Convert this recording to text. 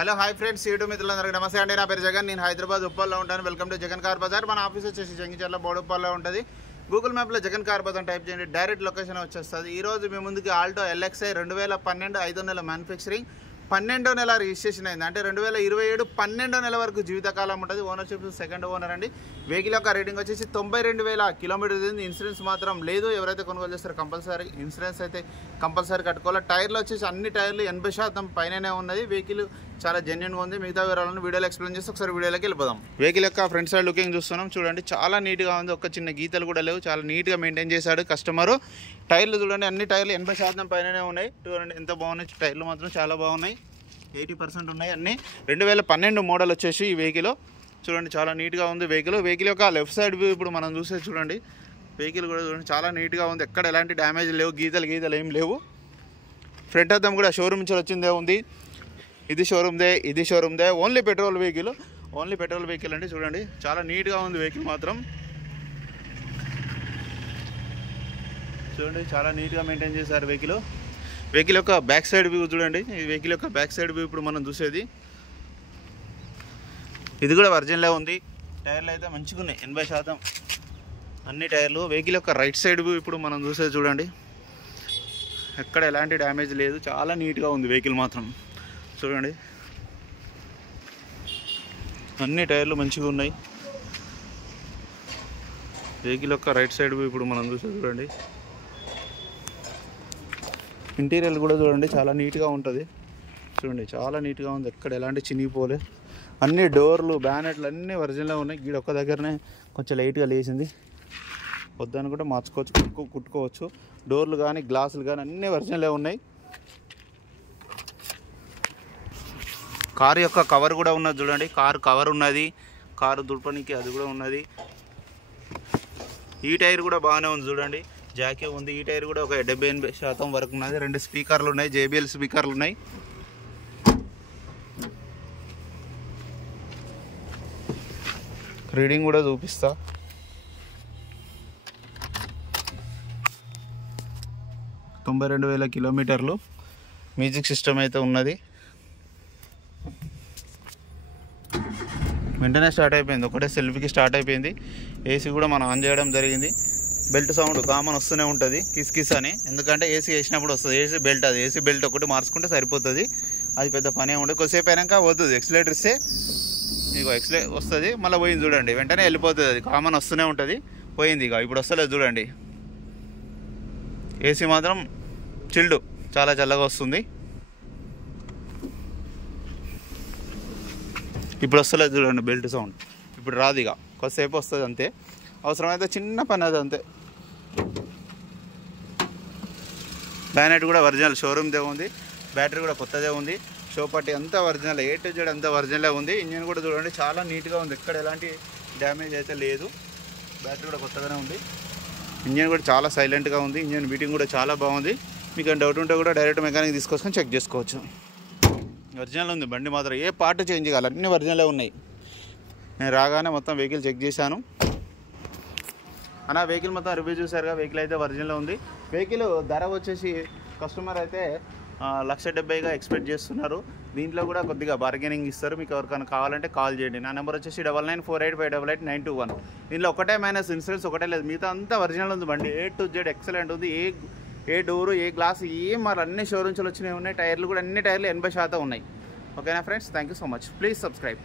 Hello hi friends, YouTube మిత్రులందరికీ నమస్తే అండి. నా పేరు జగన్. నేను హైదరాబాద్ ఉప్పల్లో ఉంటాను. Welcome to Jagan car bazaar. మన ఆఫీస్ వచ్చేసి జంగిచర్ల బోడుప్పల్లో ఉంటుంది. గూగుల్ మ్యాప్లో జగన్ కార్ బజార్ టైప్ చేయండి, డైరెక్ట్ లొకేషన్ వచ్చేస్తుంది. ఈరోజు మీ ముందుకి ఆల్టో LXi 2012 5వ నెల మ్యానుఫ్యాక్చరింగ్, 12వ నెల రిజిస్ట్రేషన్ అయింది. అంటే 2027 12వ నెల వరకు జీవితకాలం ఉంటుంది. ఓనర్షిప్ సెకండ్ ఓనర్ అండి. వెహికల్ యొక్క రేటింగ్ వచ్చేసి 92,000 కిలోమీటర్స్ ఉంది. ఇన్సూరెన్స్ మాత్రం లేదు. ఎవరైతే కొనుగోలు చేస్తారో కంపల్సరీ ఇన్సూరెన్స్ అయితే కంపల్సరీ కట్టుకోవాలి. టైర్లు వచ్చేసి అన్ని టైర్లు 80% పైననే ఉన్నది. వెహికల్ చాలా జెన్యున్గా ఉంది. మిగతా వివరాలను వీడియోలో ఎక్స్ప్లెయిన్ చేసి ఒకసారి వీడియోలోకి వెళ్ళిపోదాం. వెహికల్ యొక్క ఫ్రంట్ సైడ్ లుకింగ్ చూస్తున్నాం. చూడండి, చాలా నీట్గా ఉంది. ఒక చిన్న గీతలు కూడా లేవు. చాలా నీట్గా మెయింటైన్ చేశాడు కస్టమరు. టైర్లు చూడండి, అన్ని టైర్లు 80% పైననే ఉన్నాయి. చూడండి ఎంత బాగున్నాయి. టైర్లు మాత్రం చాలా బాగున్నాయి. 80% ఉన్నాయి. అన్ని 2012 మోడల్ వచ్చేసి ఈ వెహికల్. చూడండి చాలా నీట్గా ఉంది వెహికల్. వెహికల్ యొక్క లెఫ్ట్ సైడ్ వ్యూ ఇప్పుడు మనం చూసేది చూడండి. వెహికల్ కూడా చూడండి చాలా నీట్గా ఉంది. ఎక్కడ ఎలాంటి డ్యామేజ్ లేవు, గీతలు ఏం లేవు. ఫ్రంట్ అద్దం కూడా షోరూమ్ నుంచి వచ్చిందే ఉంది. ఇది షోరూమ్దే. ఓన్లీ పెట్రోల్ వెహికల్ అంటే చూడండి చాలా నీట్గా ఉంది వెహికల్ మాత్రం. చూడండి చాలా నీట్గా మెయింటైన్ చేశారు వెహికల్ యొక్క బ్యాక్ సైడ్ వ్యూ చూడండి. ఈ వెహికల్ యొక్క బ్యాక్ సైడ్ వ్యూ ఇప్పుడు మనం చూసేది. ఇది కూడా వర్జిన్లో ఉంది. టైర్లు అయితే మంచిగా ఉన్నాయి, 80% అన్ని టైర్లు. వెహికల్ యొక్క రైట్ సైడ్ వ్యూ ఇప్పుడు మనం చూసేది చూడండి. ఎక్కడ ఎలాంటి డ్యామేజ్ లేదు. చాలా నీట్గా ఉంది వెహికల్ మాత్రం. చూడండి అన్ని టైర్లు మంచిగా ఉన్నాయి. వెహికల్ యొక్క రైట్ సైడ్ వ్యూ ఇప్పుడు మనం చూసేది చూడండి. ఇంటీరియర్ కూడా చూడండి చాలా నీట్గా ఉంటుంది. చూడండి చాలా నీట్గా ఉంది. ఎక్కడ ఎలాంటి చినిగిపోలే. అన్ని డోర్లు బ్యానెట్లు అన్నీ ఒరిజినల్గా ఉన్నాయి. గీడ ఒక్క దగ్గరనే కొంచెం లైట్గా లేచింది. వద్దని కూడా మార్చుకోవచ్చు, కుట్టుకోవచ్చు. డోర్లు కానీ గ్లాసులు కానీ అన్నీ ఒరిజినలే ఉన్నాయి. కారు యొక్క కవర్ కూడా ఉన్నది చూడండి. కారు కవర్ ఉన్నది. కారు దుడపనికి అది కూడా ఉన్నది. ఈ టైర్ కూడా బాగానే ఉంది చూడండి. జాకీ ఉంది. ఈ టైర్ కూడా ఒక 70-80% వరకు ఉన్నది. 2 స్పీకర్లు ఉన్నాయి, JBL స్పీకర్లు ఉన్నాయి. రీడింగ్ కూడా చూపిస్తా. 92,000 కిలోమీటర్లు. మ్యూజిక్ సిస్టమ్ అయితే ఉన్నది. వెంటనే స్టార్ట్ అయిపోయింది. ఒకటే సెల్ఫీకి స్టార్ట్ అయిపోయింది. ఏసీ కూడా మనం ఆన్ చేయడం జరిగింది. బెల్ట్ సౌండ్ కామన్ వస్తూనే ఉంటుంది, కిస్ అని. ఎందుకంటే ఏసీ వేసినప్పుడు వస్తుంది. ఏసీ బెల్ట్ ఒకటి మార్చుకుంటే సరిపోతుంది. అది పెద్ద పనే ఉండదు. కొద్దిసేపు అయినాక పోతుంది. ఎక్సిలేటర్ ఇస్తే ఇక వస్తుంది. మళ్ళీ పోయింది చూడండి. వెంటనే వెళ్ళిపోతుంది. అది కామన్ వస్తూనే ఉంటుంది. పోయింది. ఇక ఇప్పుడు వస్తలేదు చూడండి. ఏసీ మాత్రం చిల్డ్, చాలా చల్లగా వస్తుంది. ఇప్పుడు వస్తలేదు చూడండి బెల్ట్ సౌండ్. ఇప్పుడు రాదు. ఇక కొద్దిసేపు వస్తుంది అంతే. అవసరమైతే చిన్న పని అది అంతే. బ్యానెట్ కూడా ఒరిజినల్ షోరూమ్దే ఉంది. బ్యాటరీ కూడా కొత్తదే ఉంది. షో పట్టి అంతా ఒరిజినల్, A to Z అంతా ఒరిజినలే ఉంది. ఇంజిన్ కూడా చూడండి చాలా నీట్గా ఉంది. ఎక్కడ ఎలాంటి డ్యామేజ్ అయితే లేదు. బ్యాటరీ కూడా కొత్తగానే ఉంది. ఇంజిన్ కూడా చాలా సైలెంట్గా ఉంది. ఇంజిన్ బీటింగ్ కూడా చాలా బాగుంది. మీకు ఏమైనా డౌట్ ఉంటే కూడా డైరెక్ట్ మెకానిక్ తీసుకొచ్చుకొని చెక్ చేసుకోవచ్చు. ఒరిజినల్ ఉంది బండి మాత్రం. ఏ పార్ట్ చేంజ్ కావాలి, అన్నీ ఒరిజినలే ఉన్నాయి. నేను రాగానే మొత్తం వెహికల్ చెక్ చేశాను. అన్న వెహికల్ మొత్తం రివ్యూ చూసారుగా. వెహికల్ అయితే ఒరిజినల్ ఉంది. వెహికల్ ధర వచ్చేసి కస్టమర్ అయితే 1,70,000గా ఎక్స్పెక్ట్ చేస్తున్నారు. దీంట్లో కూడా కొద్దిగా బార్గెనింగ్ ఇస్తారు. మీకు ఎవరికైనా కావాలంటే కాల్ చేయండి. నా నెంబర్ వచ్చేసి 9948588921. దీనిలో ఒకటే మైనస్ ఇన్సూరెన్స్ ఒకటే లేదు. మిగతా అంతా ఒరిజినల్ ఉంది బండి. A to Z ఎక్సలెంట్ ఉంది. ఏ డోరు ఏ గ్లాస్ ఏం మరి అన్ని షోరూమ్స్లో వచ్చినవి ఉన్నాయి. టైర్లు కూడా అన్ని టైర్లు 80% ఉన్నాయి. ఓకేనా friends, thank you so much. Please subscribe.